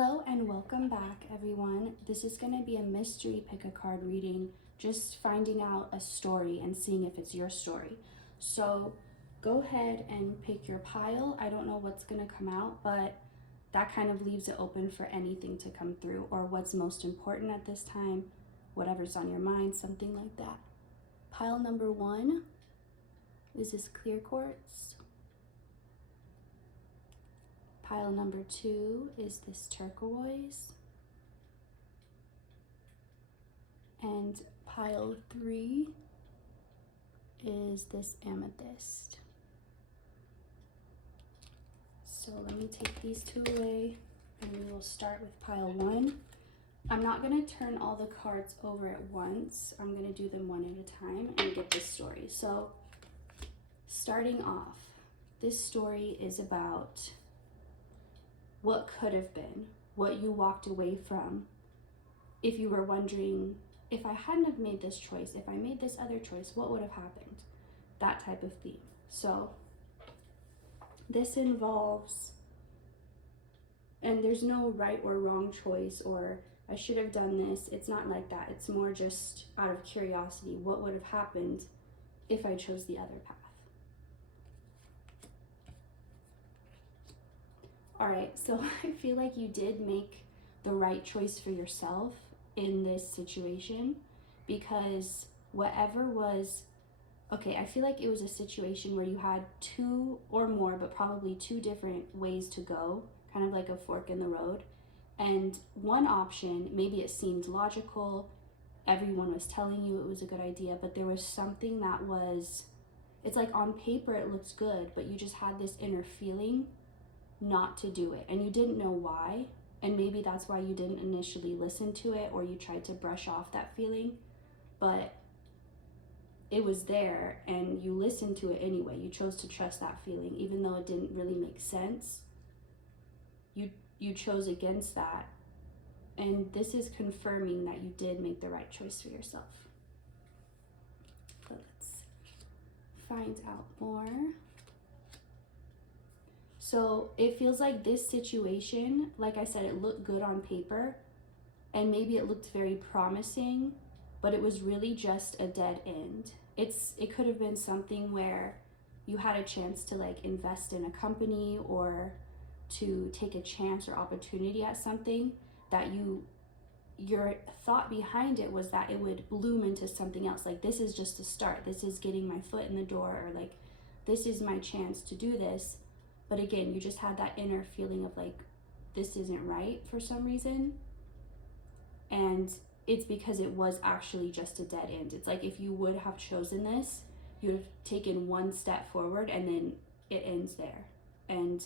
Hello and welcome back, everyone. This is going to be a mystery Pickacard reading, just finding out a story and seeing if it's your story. So go ahead and pick your pile. I don't know what's going to come out, but that kind of leaves it open for anything to come through, or what's most important at this time, whatever's on your mind, something like that. Pile number 1 is this clear quartz. Pile number 2 is this turquoise. And pile 3 is this amethyst. So let me take these two away and we will start with pile 1. I'm not going to turn all the cards over at once. I'm going to do them one at a time and get this story. So starting off, this story is about what could have been, what you walked away from. If you were wondering, if I hadn't have made this choice, if I made this other choice, what would have happened? That type of theme. So this involves, and there's no right or wrong choice or I should have done this. It's not like that. It's more just out of curiosity, what would have happened if I chose the other path? All right, so I feel like you did make the right choice for yourself in this situation, because whatever was, okay, I feel like it was a situation where you had two or more, but probably two different ways to go, kind of like a fork in the road. And one option, maybe it seemed logical, everyone was telling you it was a good idea, but there was something that was, it's like on paper it looks good, but you just had this inner feeling not to do it, and you didn't know why, and maybe that's why you didn't initially listen to it, or you tried to brush off that feeling, but it was there and you listened to it anyway. You chose to trust that feeling even though it didn't really make sense. You chose against that, and this is confirming that you did make the right choice for yourself. So let's find out more. So it feels like this situation, like I said, it looked good on paper and maybe it looked very promising, but it was really just a dead end. It could have been something where you had a chance to like invest in a company or to take a chance or opportunity at something that your thought behind it was that it would bloom into something else. Like, this is just a start. This is getting my foot in the door, or like, this is my chance to do this. But again, you just had that inner feeling of like, this isn't right for some reason. And it's because it was actually just a dead end. It's like if you would have chosen this, you would have taken one step forward and then it ends there. And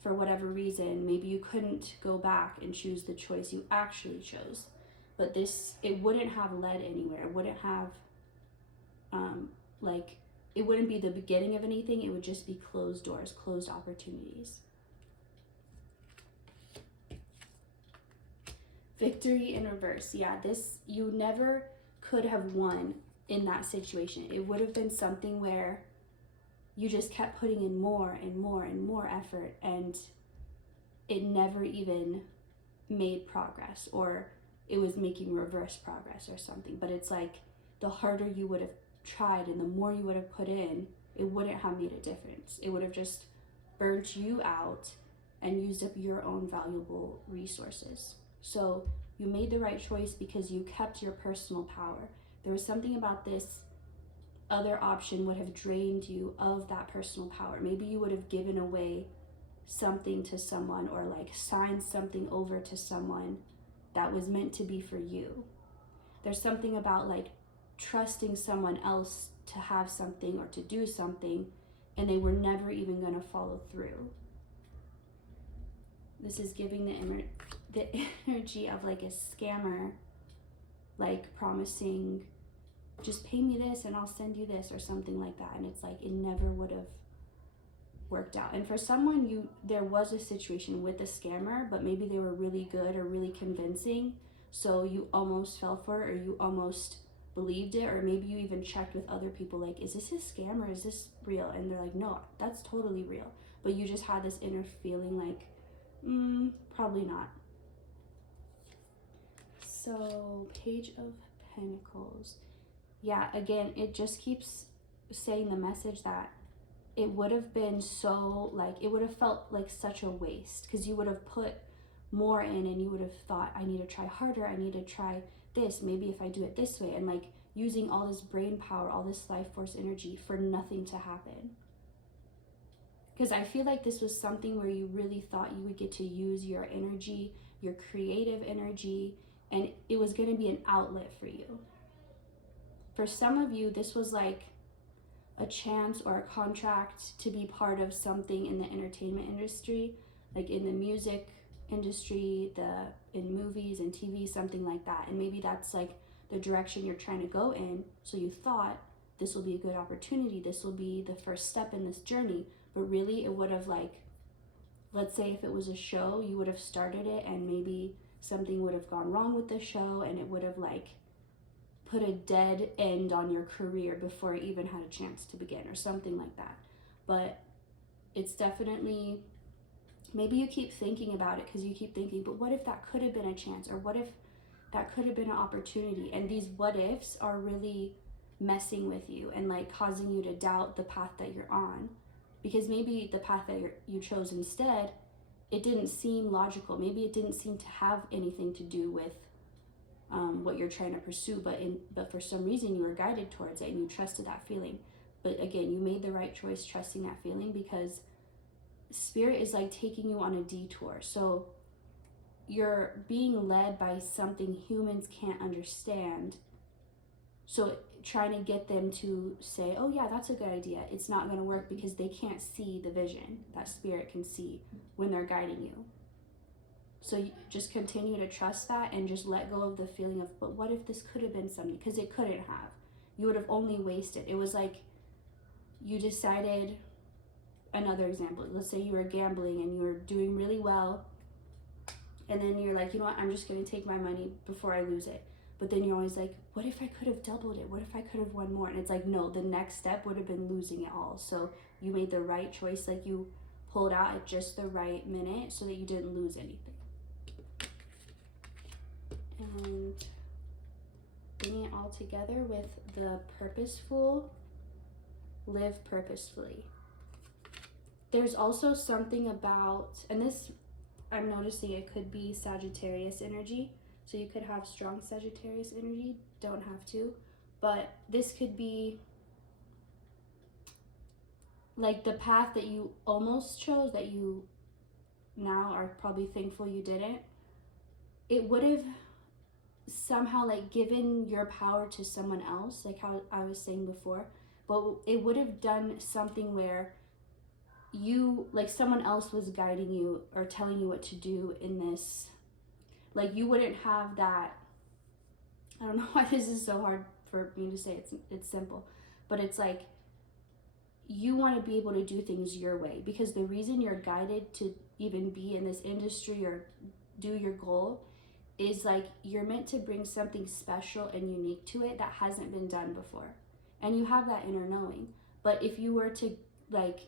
for whatever reason, maybe you couldn't go back and choose the choice you actually chose. But this, it wouldn't have led anywhere. It wouldn't have, it wouldn't be the beginning of anything. It would just be closed doors, closed opportunities. Victory in reverse. Yeah, this, you never could have won in that situation. It would have been something where you just kept putting in more and more and more effort, and it never even made progress, or it was making reverse progress or something. But it's like the harder you would have tried and the more you would have put in, it wouldn't have made a difference. It would have just burnt you out and used up your own valuable resources. So you made the right choice because you kept your personal power. There was something about this other option would have drained you of that personal power. Maybe you would have given away something to someone, or like signed something over to someone that was meant to be for you. There's something about like trusting someone else to have something or to do something, and they were never even going to follow through. This is giving the energy of like a scammer, like promising, just pay me this and I'll send you this or something like that, and it's like it never would have worked out. And for someone, there was a situation with a scammer, but maybe they were really good or really convincing, so you almost fell for it, or you almost believed it, or maybe you even checked with other people, like, is this a scam or is this real? And they're like, no, that's totally real. But you just had this inner feeling like, Probably not. So, Page of Pentacles. Yeah, again, it just keeps saying the message that it would have been so, like, it would have felt like such a waste, because you would have put more in and you would have thought, I need to try harder, I need to try this, maybe if I do it this way, and like using all this brain power, all this life force energy for nothing to happen. Because I feel like this was something where you really thought you would get to use your energy, your creative energy, and it was going to be an outlet for you. For some of you, this was like a chance or a contract to be part of something in the entertainment industry, like in the music industry, in movies and TV, something like that. And maybe that's like the direction you're trying to go in. So you thought this will be a good opportunity, this will be the first step in this journey. But really it would have, like, let's say if it was a show, you would have started it and maybe something would have gone wrong with the show and it would have like put a dead end on your career before it even had a chance to begin, or something like that. But it's definitely, maybe you keep thinking about it because you keep thinking, but what if that could have been a chance, or what if that could have been an opportunity? And these what ifs are really messing with you and like causing you to doubt the path that you're on, because maybe the path that you chose instead, it didn't seem logical. Maybe it didn't seem to have anything to do with what you're trying to pursue, but for some reason you were guided towards it and you trusted that feeling. But again, you made the right choice trusting that feeling, because spirit is like taking you on a detour. So you're being led by something humans can't understand. So trying to get them to say, oh yeah, that's a good idea, it's not going to work, because they can't see the vision that spirit can see when they're guiding you. So you just continue to trust that and just let go of the feeling of, but what if this could have been something? Because it couldn't have. You would have only wasted. It was like you decided, another example, let's say you were gambling and you were doing really well, and then you're like, you know what, I'm just going to take my money before I lose it. But then you're always like, what if I could have doubled it? What if I could have won more? And it's like, no, the next step would have been losing it all. So you made the right choice. Like you pulled out at just the right minute so that you didn't lose anything. And bringing it all together with the purposeful, live purposefully. There's also something about, and this I'm noticing it could be Sagittarius energy. So you could have strong Sagittarius energy, don't have to, but this could be like the path that you almost chose, that you now are probably thankful you didn't. It would have somehow like given your power to someone else, like how I was saying before, but it would have done something where you, like someone else was guiding you or telling you what to do in this. Like you wouldn't have that, I don't know why this is so hard for me to say, it's simple, but it's like you want to be able to do things your way, because the reason you're guided to even be in this industry or do your goal is like you're meant to bring something special and unique to it that hasn't been done before, and you have that inner knowing. But if you were to like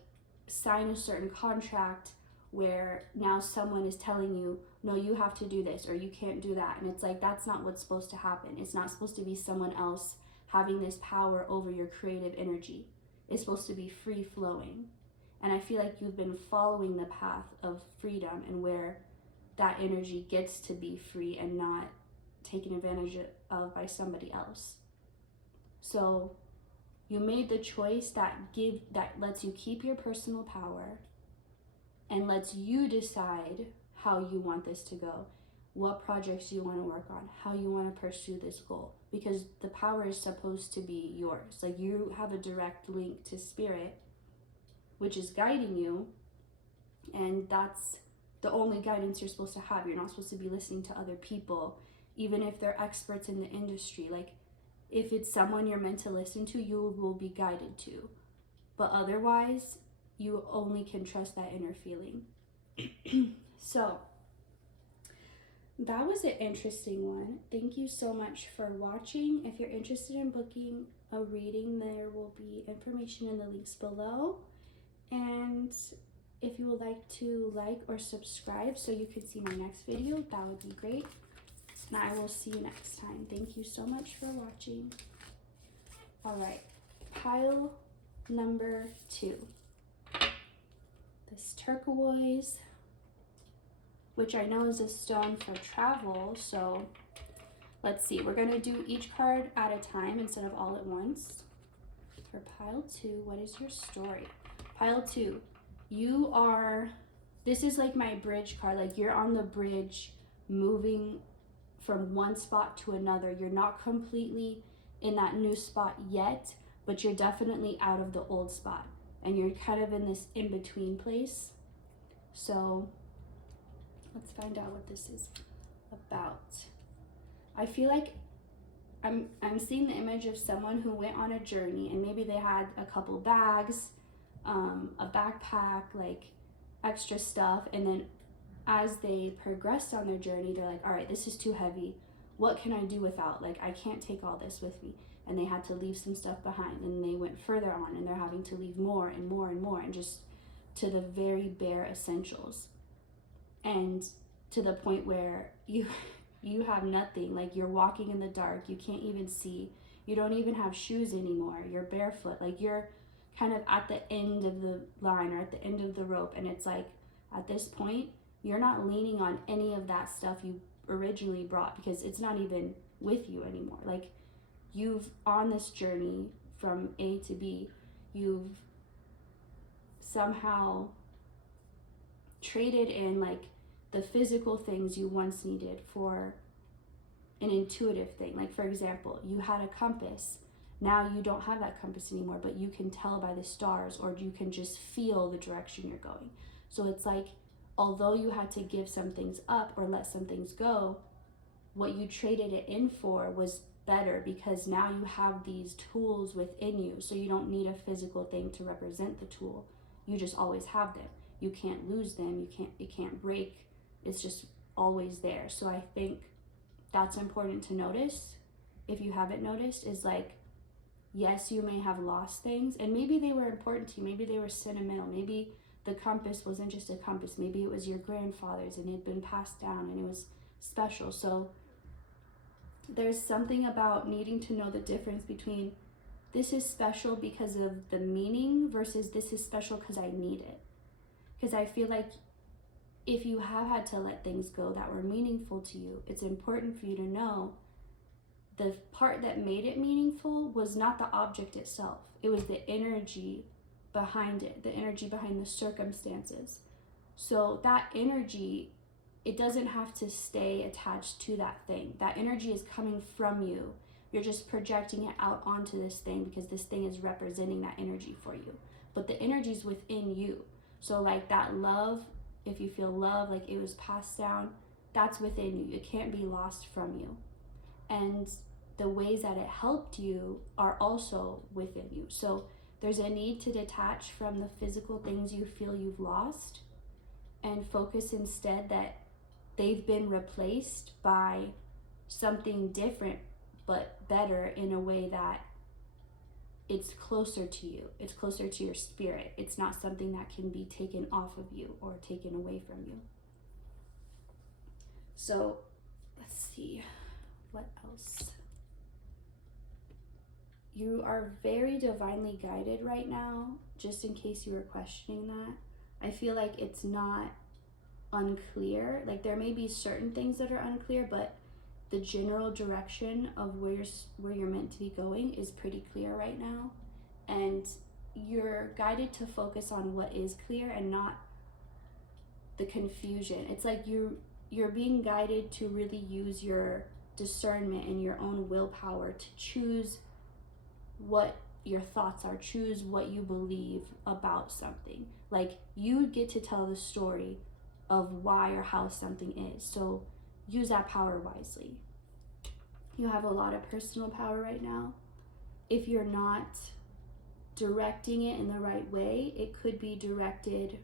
sign a certain contract where now someone is telling you, no, you have to do this or you can't do that, and it's like that's not what's supposed to happen. It's not supposed to be someone else having this power over your creative energy. It's supposed to be free flowing. And I feel like you've been following the path of freedom and where that energy gets to be free and not taken advantage of by somebody else. So you made the choice that lets you keep your personal power and lets you decide how you want this to go, what projects you want to work on, how you want to pursue this goal, because the power is supposed to be yours. Like you have a direct link to spirit, which is guiding you, and that's the only guidance you're supposed to have. You're not supposed to be listening to other people, even if they're experts in the industry. Like if it's someone you're meant to listen to, you will be guided to, but otherwise you only can trust that inner feeling. So that was an interesting one. Thank you so much for watching. If you're interested in booking a reading, there will be information in the links below. And If you would like to like or subscribe so you can see my next video, that would be great. And I will see you next time. Thank you so much for watching. All right, pile number 2. This turquoise, which I know is a stone for travel. So let's see, we're gonna do each card at a time instead of all at once. For pile 2, what is your story? Pile 2, you are, this is like my bridge card, like you're on the bridge moving from one spot to another. You're not completely in that new spot yet, but you're definitely out of the old spot and you're kind of in this in-between place. So let's find out what this is about. I feel like I'm seeing the image of someone who went on a journey and maybe they had a couple bags, a backpack, like extra stuff, and then as they progressed on their journey, they're like, all right, this is too heavy. What can I do without? Like, I can't take all this with me. And they had to leave some stuff behind, and they went further on and they're having to leave more and more and more, and just to the very bare essentials. And to the point where you have nothing, like you're walking in the dark, you can't even see, you don't even have shoes anymore, you're barefoot, like you're kind of at the end of the line or at the end of the rope. And it's like, at this point, you're not leaning on any of that stuff you originally brought because it's not even with you anymore. Like, you've on this journey from A to B, you've somehow traded in like the physical things you once needed for an intuitive thing. Like, for example, you had a compass. Now you don't have that compass anymore, but you can tell by the stars, or you can just feel the direction you're going. So it's like, although you had to give some things up or let some things go, what you traded it in for was better because now you have these tools within you. So you don't need a physical thing to represent the tool. You just always have them. You can't lose them. It can't break. It's just always there. So I think that's important to notice. If you haven't noticed, is like, yes, you may have lost things, and maybe they were important to you. Maybe they were sentimental. Maybe the compass wasn't just a compass. Maybe it was your grandfather's and it had been passed down and it was special. So there's something about needing to know the difference between this is special because of the meaning versus this is special because I need it. Because I feel like if you have had to let things go that were meaningful to you, it's important for you to know the part that made it meaningful was not the object itself. It was the energy behind it, the energy behind the circumstances. So that energy, it doesn't have to stay attached to that thing. That energy is coming from you. You're just projecting it out onto this thing because this thing is representing that energy for you. But the energy is within you. So like that love, if you feel love, like it was passed down, that's within you. It can't be lost from you. And the ways that it helped you are also within you. So there's a need to detach from the physical things you feel you've lost and focus instead that they've been replaced by something different but better in a way that it's closer to you. It's closer to your spirit. It's not something that can be taken off of you or taken away from you. So let's see, what else? You are very divinely guided right now, just in case you were questioning that. I feel like it's not unclear. Like there may be certain things that are unclear, but the general direction of where you're meant to be going is pretty clear right now. And you're guided to focus on what is clear and not the confusion. It's like you're being guided to really use your discernment and your own willpower to choose what your thoughts are, choose what you believe about something. Like you get to tell the story of why or how something is. So use that power wisely. You have a lot of personal power right now. If you're not directing it in the right way, it could be directed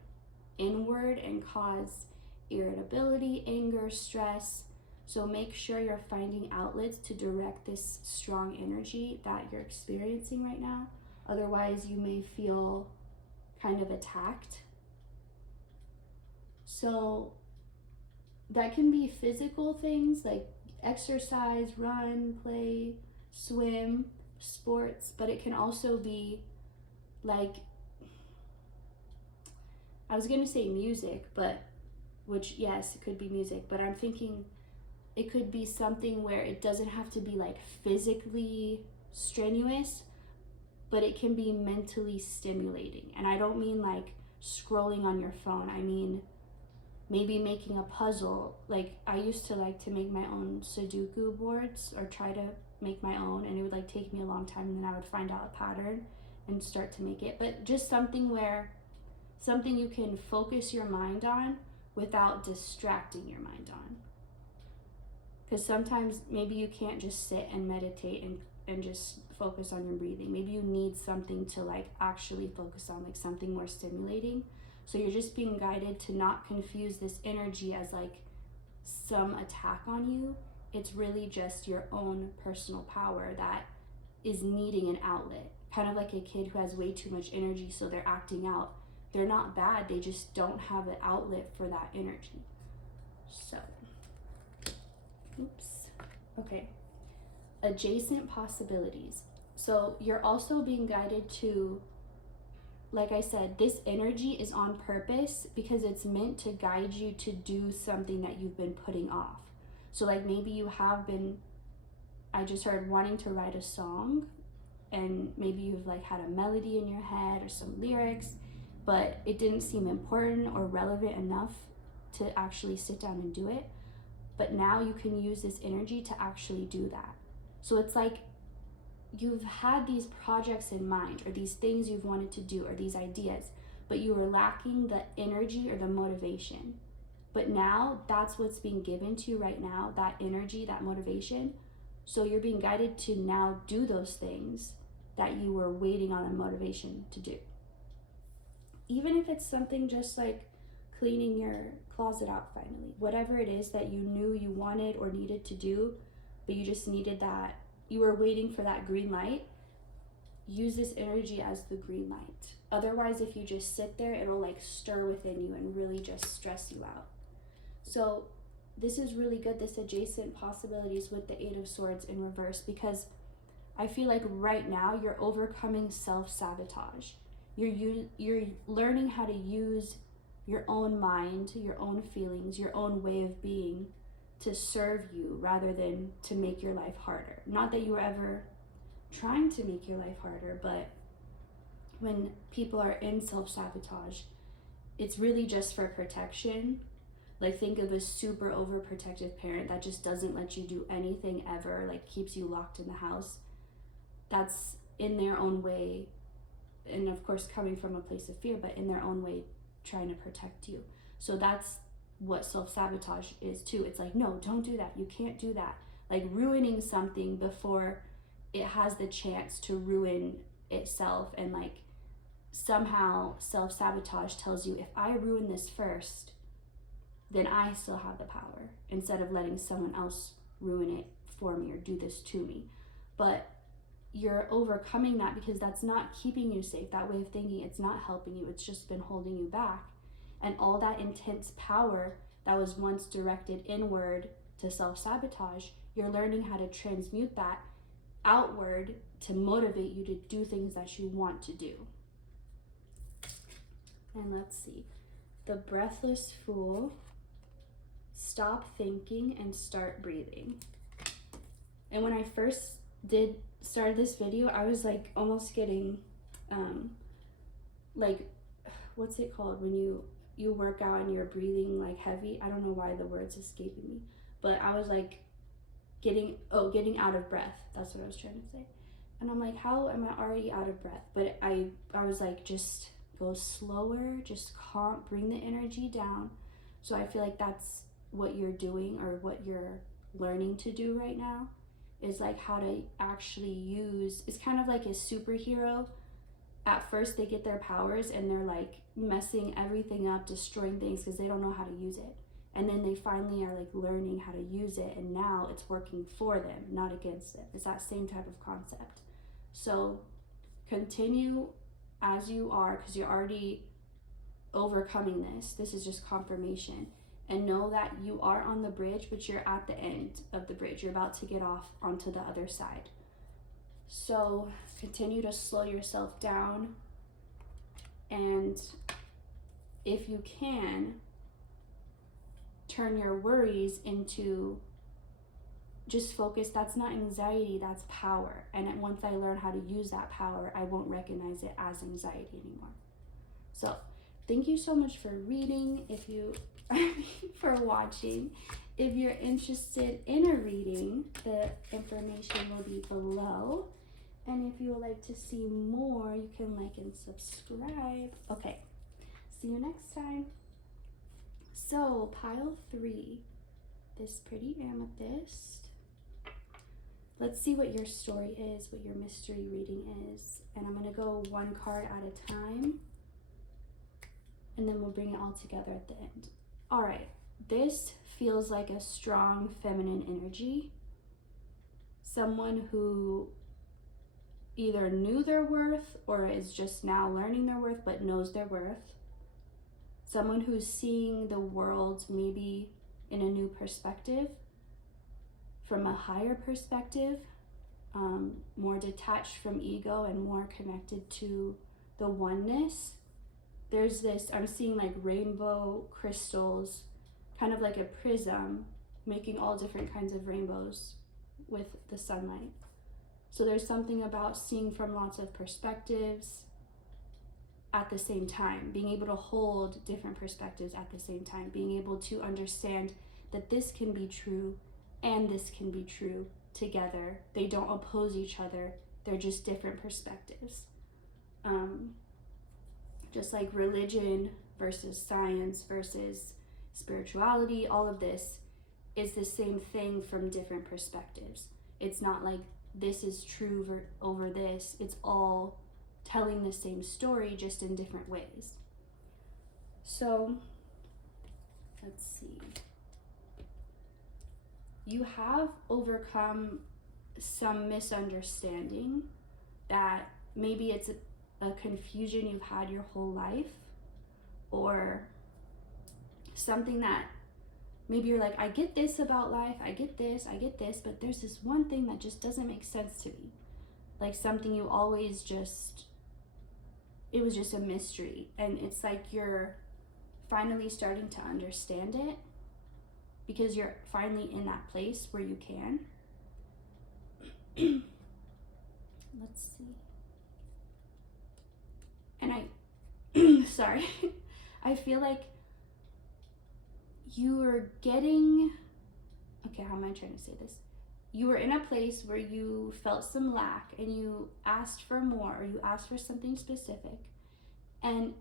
inward and cause irritability, anger, stress. So make sure you're finding outlets to direct this strong energy that you're experiencing right now. Otherwise, you may feel kind of attacked. So that can be physical things like exercise, run, play, swim, sports, but it can also be like, I was gonna say music, but which, yes, it could be music, but I'm thinking it could be something where it doesn't have to be like physically strenuous, but it can be mentally stimulating. And I don't mean like scrolling on your phone. I mean maybe making a puzzle. Like I used to like to make my own Sudoku boards, or try to make my own, and it would like take me a long time, and then I would find out a pattern and start to make it. But just something you can focus your mind on without distracting your mind on. Because sometimes maybe you can't just sit and meditate and just focus on your breathing. Maybe you need something to like actually focus on, like something more stimulating. So you're just being guided to not confuse this energy as like some attack on you. It's really just your own personal power that is needing an outlet. Kind of like a kid who has way too much energy, so they're acting out. They're not bad, they just don't have an outlet for that energy. So, oops. Okay. Adjacent possibilities. So you're also being guided to, like I said, this energy is on purpose because it's meant to guide you to do something that you've been putting off. So like maybe you have been, I just heard, wanting to write a song, and maybe you've like had a melody in your head or some lyrics, but it didn't seem important or relevant enough to actually sit down and do it. But now you can use this energy to actually do that. So it's like you've had these projects in mind, or these things you've wanted to do, or these ideas, but you were lacking the energy or the motivation. But now that's what's being given to you right now, that energy, that motivation. So you're being guided to now do those things that you were waiting on a motivation to do. Even if it's something just like cleaning your closet out finally, whatever it is that you knew you wanted or needed to do, but you just needed that, you were waiting for that green light, use this energy as the green light. Otherwise, if you just sit there, it'll like stir within you and really just stress you out. So this is really good, this adjacent possibilities with the Eight of Swords in reverse, because I feel like right now you're overcoming self-sabotage. You're learning how to use your own mind, your own feelings, your own way of being to serve you rather than to make your life harder. Not that you were ever trying to make your life harder, but when people are in self-sabotage, it's really just for protection. Like think of a super overprotective parent that just doesn't let you do anything ever, like keeps you locked in the house. That's in their own way, and of course coming from a place of fear, but in their own way trying to protect you. So that's what self-sabotage is too. It's like, no, don't do that, you can't do that. Like ruining something before it has the chance to ruin itself. And like somehow self-sabotage tells you, if I ruin this first, then I still have the power, instead of letting someone else ruin it for me or do this to me. But you're overcoming that because that's not keeping you safe. That way of thinking, it's not helping you, it's just been holding you back. And all that intense power that was once directed inward to self-sabotage, you're learning how to transmute that outward to motivate you to do things that you want to do. And let's see, the Breathless Fool. Stop thinking and start breathing. And when I first started this video, I was like almost getting like, what's it called when you work out and you're breathing like heavy? I don't know why the word's escaping me, but I was like getting out of breath. That's what I was trying to say. And I'm like, how am I already out of breath? But I was like, just go slower, just calm, bring the energy down. So I feel like that's what you're doing, or what you're learning to do right now, is like how to actually use, it's kind of like a superhero. At first they get their powers and they're like messing everything up, destroying things because they don't know how to use it. And then they finally are like learning how to use it, and now it's working for them, not against them. It's that same type of concept. So continue as you are, because you're already overcoming this. This is just confirmation. And know that you are on the bridge, but you're at the end of the bridge. You're about to get off onto the other side. So continue to slow yourself down. And if you can, turn your worries into just focus. That's not anxiety, that's power. And once I learn how to use that power, I won't recognize it as anxiety anymore. So thank you so much for reading. For watching. If you're interested in a reading, the information will be below. And if you would like to see more, you can like and subscribe. Okay, see you next time. So pile 3, this pretty amethyst. Let's see what your story is, what your mystery reading is. And I'm going to go one card at a time. And then we'll bring it all together at the end. All right, this feels like a strong feminine energy. Someone who either knew their worth or is just now learning their worth but knows their worth. Someone who's seeing the world maybe in a new perspective, from a higher perspective, more detached from ego and more connected to the oneness. There's this, I'm seeing like rainbow crystals, kind of like a prism, making all different kinds of rainbows with the sunlight. So there's something about seeing from lots of perspectives at the same time, being able to hold different perspectives at the same time, being able to understand that this can be true and this can be true together. They don't oppose each other, they're just different perspectives. Just like religion versus science versus spirituality, all of this is the same thing from different perspectives. It's not like this is true over this. It's all telling the same story, just in different ways. So let's see. You have overcome some misunderstanding that maybe it's a confusion you've had your whole life, or something that maybe you're like, I get this about life, I get this, but there's this one thing that just doesn't make sense to me. Like something you always it was just a mystery. And it's like you're finally starting to understand it because you're finally in that place where you can. Let's see. And sorry, I feel like you were getting, okay, how am I trying to say this? You were in a place where you felt some lack and you asked for more, or you asked for something specific. And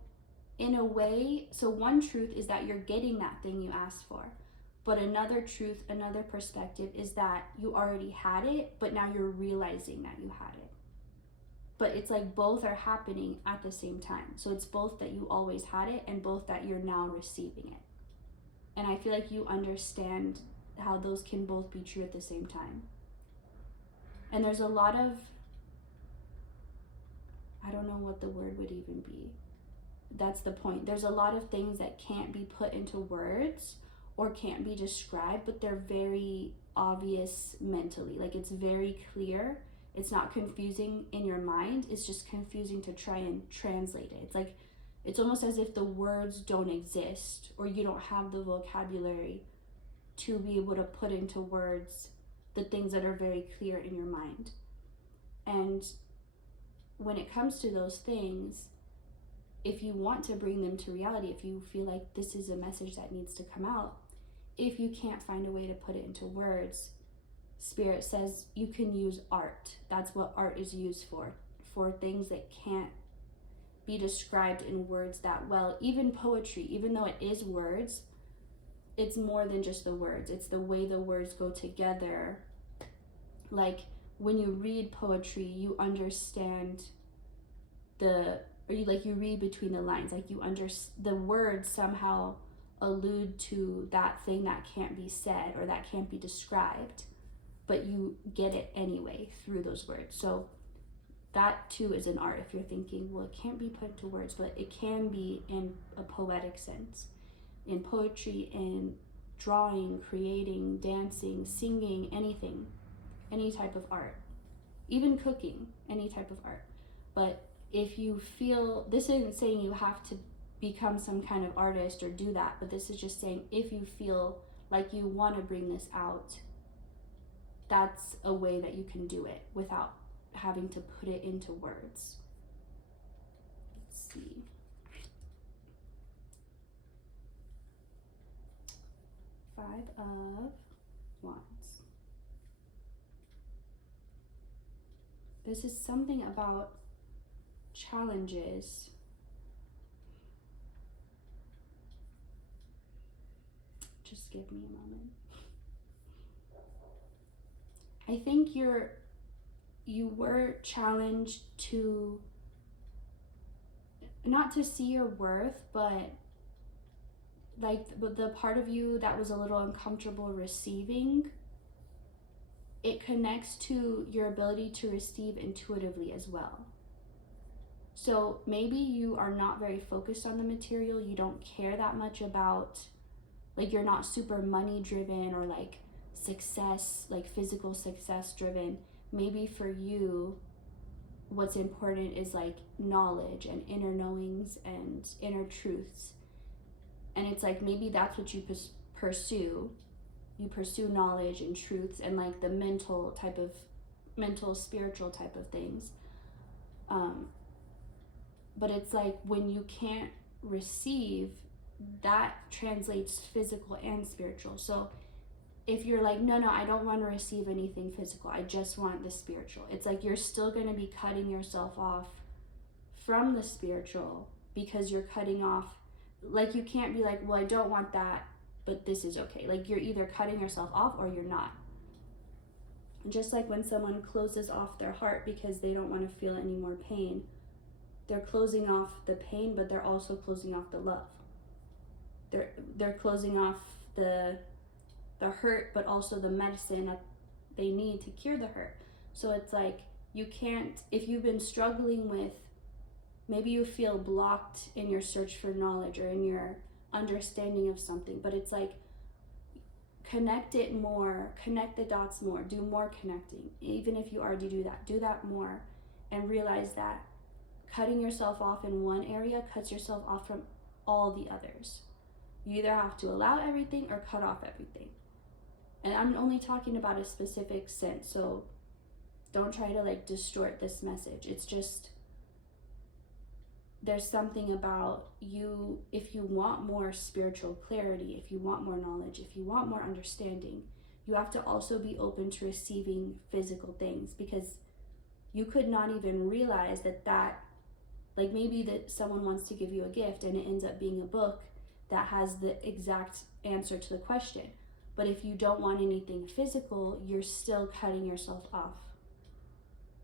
in a way, so one truth is that you're getting that thing you asked for. But another truth, another perspective is that you already had it, but now you're realizing that you had it. But it's like both are happening at the same time. So it's both that you always had it and both that you're now receiving it. And I feel like you understand how those can both be true at the same time. And there's a lot of, I don't know what the word would even be. That's the point. There's a lot of things that can't be put into words or can't be described, but they're very obvious mentally. Like it's very clear. It's not confusing in your mind. It's just confusing to try and translate it. It's like, it's almost as if the words don't exist, or you don't have the vocabulary to be able to put into words the things that are very clear in your mind. And when it comes to those things, if you want to bring them to reality, if you feel like this is a message that needs to come out, if you can't find a way to put it into words, Spirit says you can use art. That's what art is used for things that can't be described in words that well. Even poetry, even though it is words, it's more than just the words. It's the way the words go together. Like when you read poetry, you understand you read between the lines. Like the words somehow allude to that thing that can't be said or that can't be described, but you get it anyway through those words. So that too is an art. If you're thinking, well, it can't be put into words, but it can be in a poetic sense, in poetry, in drawing, creating, dancing, singing, anything, any type of art, even cooking, any type of art. But if you feel, this isn't saying you have to become some kind of artist or do that, but this is just saying if you feel like you want to bring this out, that's a way that you can do it without having to put it into words. Let's see. Five of Wands. This is something about challenges. Just give me a moment. I think you were challenged to, not to see your worth, but like the part of you that was a little uncomfortable receiving, it connects to your ability to receive intuitively as well. So maybe you are not very focused on the material, you don't care that much about, like you're not super money driven or like success, like physical success driven. Maybe for you, what's important is like knowledge and inner knowings and inner truths. And it's like maybe that's what you pursue. You pursue knowledge and truths and like the mental, spiritual type of things. But it's like when you can't receive, that translates physical and spiritual. So if you're like, no, I don't want to receive anything physical, I just want the spiritual, it's like you're still going to be cutting yourself off from the spiritual because you're cutting off, like you can't be like, well, I don't want that, but this is okay. Like you're either cutting yourself off or you're not. Just like when someone closes off their heart because they don't want to feel any more pain, they're closing off the pain, but they're also closing off the love. They're closing off the hurt, but also the medicine that they need to cure the hurt. So it's like you can't, if you've been struggling with, maybe you feel blocked in your search for knowledge or in your understanding of something, but it's like connect it more, connect the dots more, do more connecting. Even if you already do that more, and realize that cutting yourself off in one area cuts yourself off from all the others. You either have to allow everything or cut off everything. And I'm only talking about a specific sense, so don't try to like distort this message. It's just, there's something about you, if you want more spiritual clarity, if you want more knowledge, if you want more understanding, you have to also be open to receiving physical things, because you could not even realize that like maybe that someone wants to give you a gift and it ends up being a book that has the exact answer to the question. But if you don't want anything physical, you're still cutting yourself off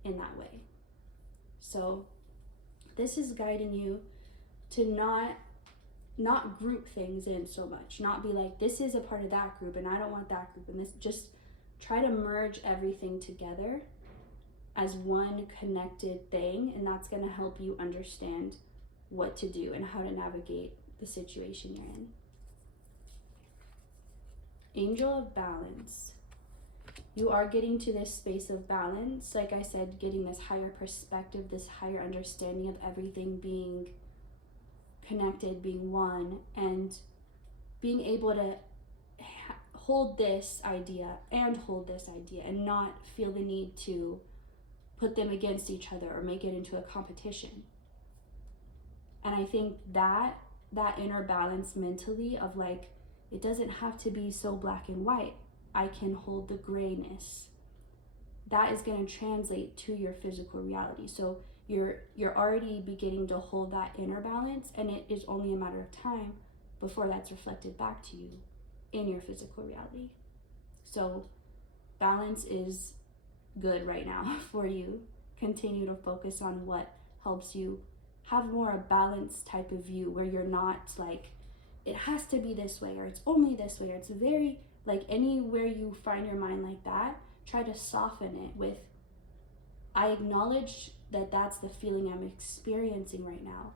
in that way. So this is guiding you to not group things in so much, not be like, this is a part of that group and I don't want that group, and this, just try to merge everything together as one connected thing, and that's going to help you understand what to do and how to navigate the situation you're in. Angel of Balance. You are getting to this space of balance, like I said, getting this higher perspective, this higher understanding of everything being connected, being one, and being able to hold this idea and not feel the need to put them against each other or make it into a competition. And I think that inner balance mentally of like, it doesn't have to be so black and white. I can hold the grayness. That is going to translate to your physical reality. So you're already beginning to hold that inner balance, and it is only a matter of time before that's reflected back to you in your physical reality. So balance is good right now for you. Continue to focus on what helps you have more a balanced type of view, where you're not like, it has to be this way, or it's only this way, or it's very, like, anywhere you find your mind like that, try to soften it with, I acknowledge that that's the feeling I'm experiencing right now.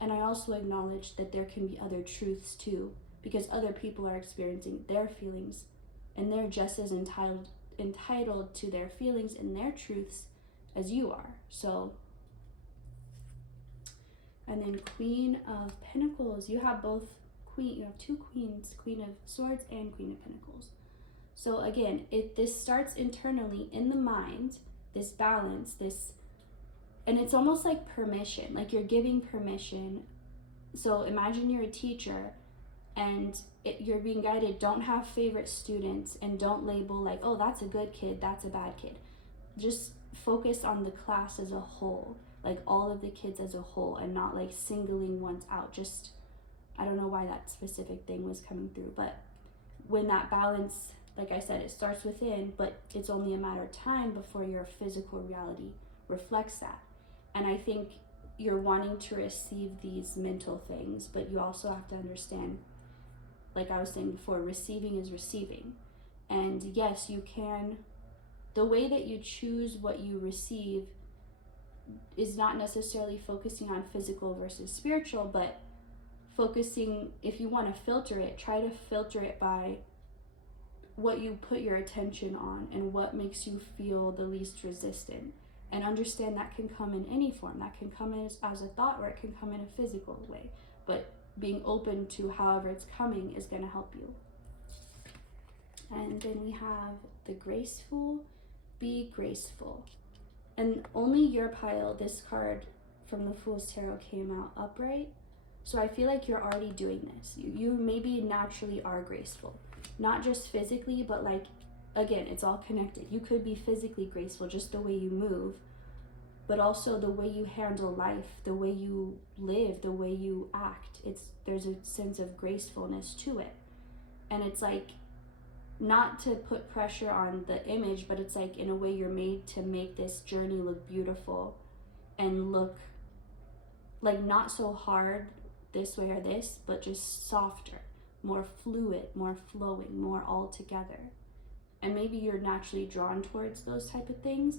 And I also acknowledge that there can be other truths too, because other people are experiencing their feelings, and they're just as entitled to their feelings and their truths as you are. So, and then Queen of Pentacles, you have both you have two queens, Queen of Swords and Queen of Pentacles. So again, this starts internally in the mind, this balance, and it's almost like permission, like you're giving permission. So imagine you're a teacher and you're being guided, don't have favorite students and don't label like, oh, that's a good kid, that's a bad kid. Just focus on the class as a whole, like all of the kids as a whole, and not like singling ones out. Just, I don't know why that specific thing was coming through, but when that balance, like I said, it starts within, but it's only a matter of time before your physical reality reflects that. And I think you're wanting to receive these mental things, but you also have to understand, like I was saying before, receiving is receiving. And yes, you can, the way that you choose what you receive is not necessarily focusing on physical versus spiritual, but focusing, if you want to filter it, try to filter it by what you put your attention on and what makes you feel the least resistant. And understand that can come in any form. That can come as a thought, or it can come in a physical way. But being open to however it's coming is going to help you. And then we have the graceful, be graceful. And only your pile, this card from the Fool's Tarot came out upright. So I feel like you're already doing this. You maybe naturally are graceful. Not just physically, but like, again, it's all connected. You could be physically graceful, just the way you move, but also the way you handle life, the way you live, the way you act. There's a sense of gracefulness to it. And it's like, not to put pressure on the image, but it's like in a way you're made to make this journey look beautiful and look like not so hard this way or this, but just softer, more fluid, more flowing, more all together. And maybe you're naturally drawn towards those type of things,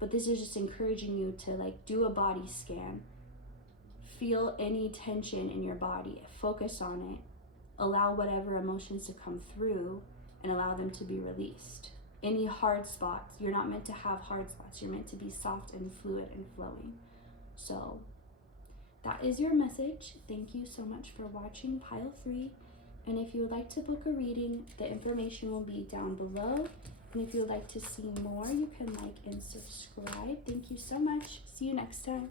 but this is just encouraging you to like do a body scan, feel any tension in your body, focus on it, allow whatever emotions to come through and allow them to be released. Any hard spots, you're not meant to have hard spots, you're meant to be soft and fluid and flowing. So that is your message. Thank you so much for watching Pile 3. And if you would like to book a reading, the information will be down below. And if you would like to see more, you can like and subscribe. Thank you so much. See you next time.